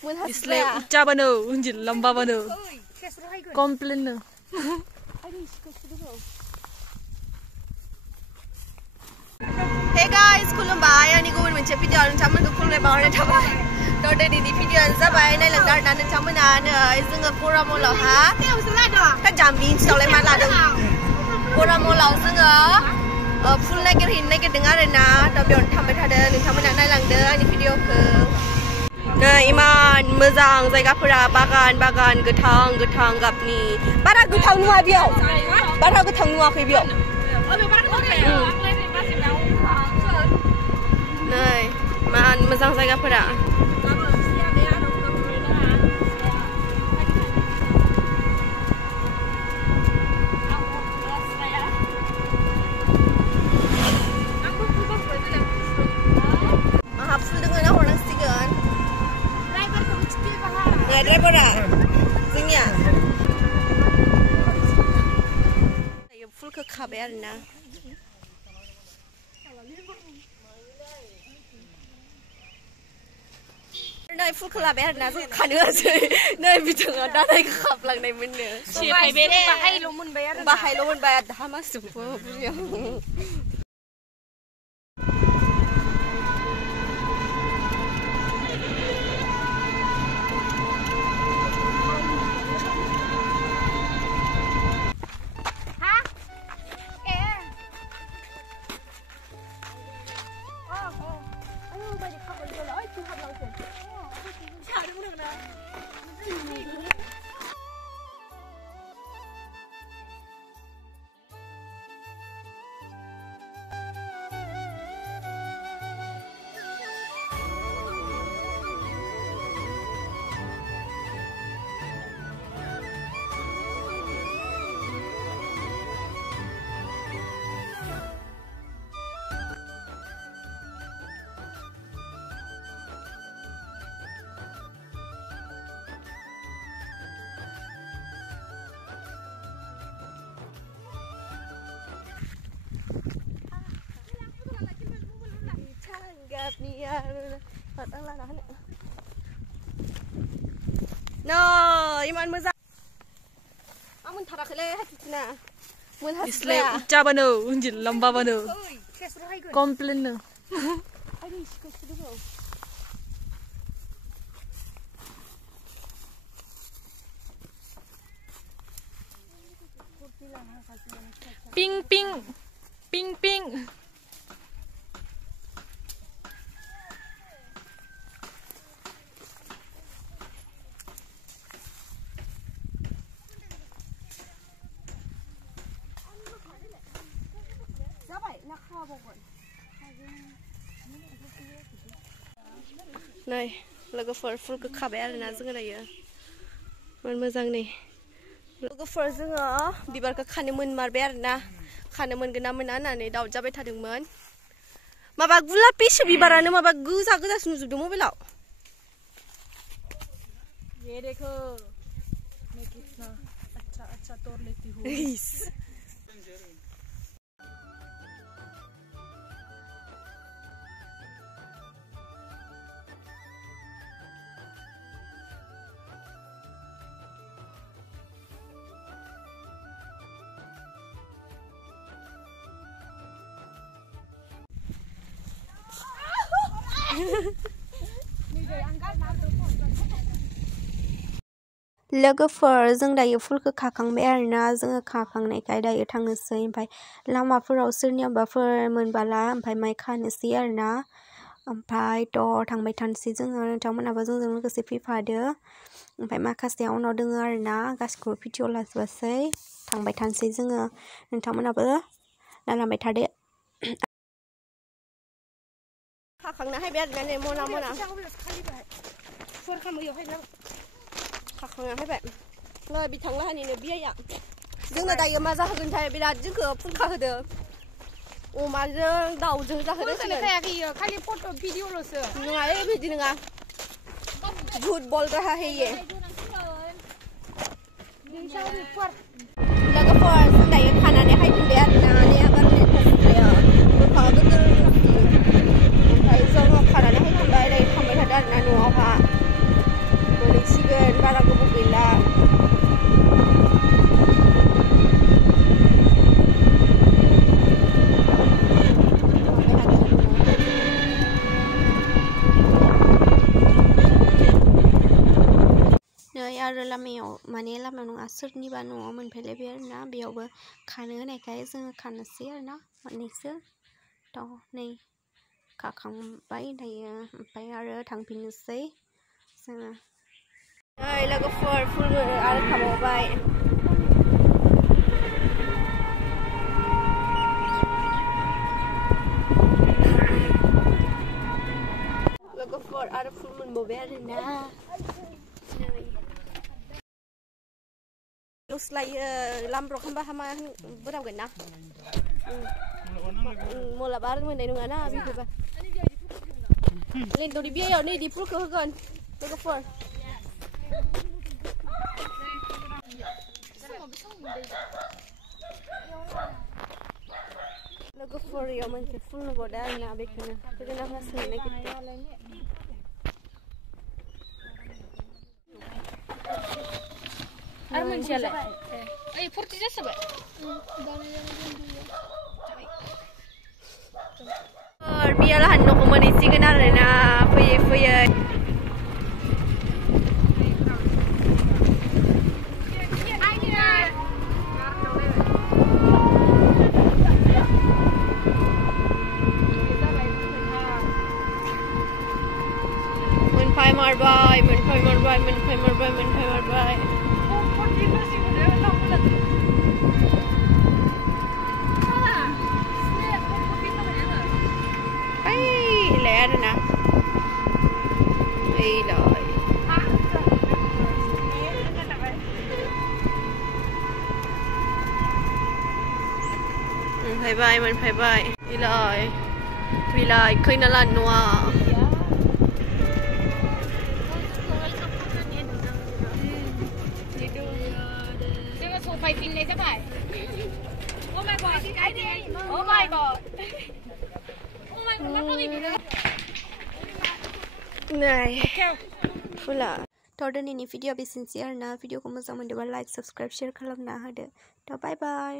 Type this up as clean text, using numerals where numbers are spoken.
Isle ucapano, unjil lambabano. Komplain. Hey guys, kulumbai. Ani gubun mence video anu caman tu kulumbai bawa caman. Dode di video anu sabai nai lantar dan caman anu isunga pura mola ha. Kan jamin soleh mana tu. Pura mola isunga. Full lagi rinai ke dengar na. Tapi orang caman ada nu caman nai langder ni video ke. Nah, iman mezang zaga pura bagan getang gap ni. Bara getang nuah biau. Bara getang nuah ke biau. Nah, man mezang zaga pura. Mahal dengan orang stiker. Driver lah, sini ya. Full ke kabar na. Nai full ke kabar na, so kanuan sih. Nai bitung ada nai kap lang nai mana. Siapa beri bahai lomun bayar. Bahai lomun bayar dah masuk pun. No, iman mezang. Amun thara khale hatina. Mun hasla. Isle ucapano, unjil lambabano. Komplain. Ping ping. Ping ping. Này, lagu full ke kabar na zeng ada ya. Man mezang ni. Lagu zeng bibar ke kanemun marber na. Kanemun gena menana ni daun jabai tadungman. Maba gula pisu bibarane maba guza sunuju dumo belau. ये देखो मैं कितना अच्छा तोड़ लेती हूँ. लोगोफोर जों दायो फुलखौ खाखांबाय आरोना जोङो खाखांनायखाय दायो थांनोसै ओमफ्राय लामाफोराव सोरनियाबाफोर मोनबाला ओमफ्राय माइ खानोसै आरोना ओमफ्राय थांबाय थानोसै जोङो नोंथांमोनाबो जोंजों लोगोसे फैफादो ओमफ्राय माखासेया उनाव दोङो आरोना गासिखौबो भिडिअ लाजोबसै थांबाय थानोसै जोङो नोंथांमोनाबो नायलांबाय थादो खाखांना हायबाय आरोना नै मना खाखांना हायबाय नै बिथांलाहानिनो बियाया जोंनो दायो मा जाहोगोनथाय बिराद जोंखौ फुंखा होदो अमाजों दाउजों जाहोदो खालि फट' भिडिअल'सो नङा बिदि नङा झूठ बोल रहा है ये लोगोफोर जों दायो खानानै हायफिनबाय आरोना नै आबारनि थासारिया गोखा गोदोर ओमफ्राय जोङो खानानै हायफिनबाय दायो थांबाय थादो आरो लामायाव माने लामायाव नङा सोरनिबा न'आव मोनफैलायबाय आरोना बेयावबो खानो होनायखाय जोङो खानोसै आरोना मोननैसो थ' नै खाखांबाय दायो ओमफ्राय आरो थांफिननोसै जोङो नै लोगोफोर फुलबो आरो खाबावबाय लोगोफोर आरो फुल मोनबावबाय आरोना लुस्लायो लामब्रक होनबा हामा बोरावगोन ना मलाबा आरो मोननाय नङा ना बिदिबा लेंदरि बियायाव नै इदि फुलखौ होगोन लोगोफोर लोगोफोर इयाव मोनसे फुल नुबावदों आरोना बेखौनो नांगासिनो नागिरदों आरो मोनसेयालाय ओइ 40 जाबाय बिया लाहानि न'खौ मोनहैसिगोन आरोना फैयै फैयै मोनफाय मारबाय आरोना मोनफैबाय बिलाइ खैना लाहानि न'आ Fighting later bye. Oh my god, I did. Oh my god. Oh my god, Nay. Fula. Todani ni video besinsi arna video ko moजां मोनदोंबा like subscribe share खालामना होदो. Bye bye.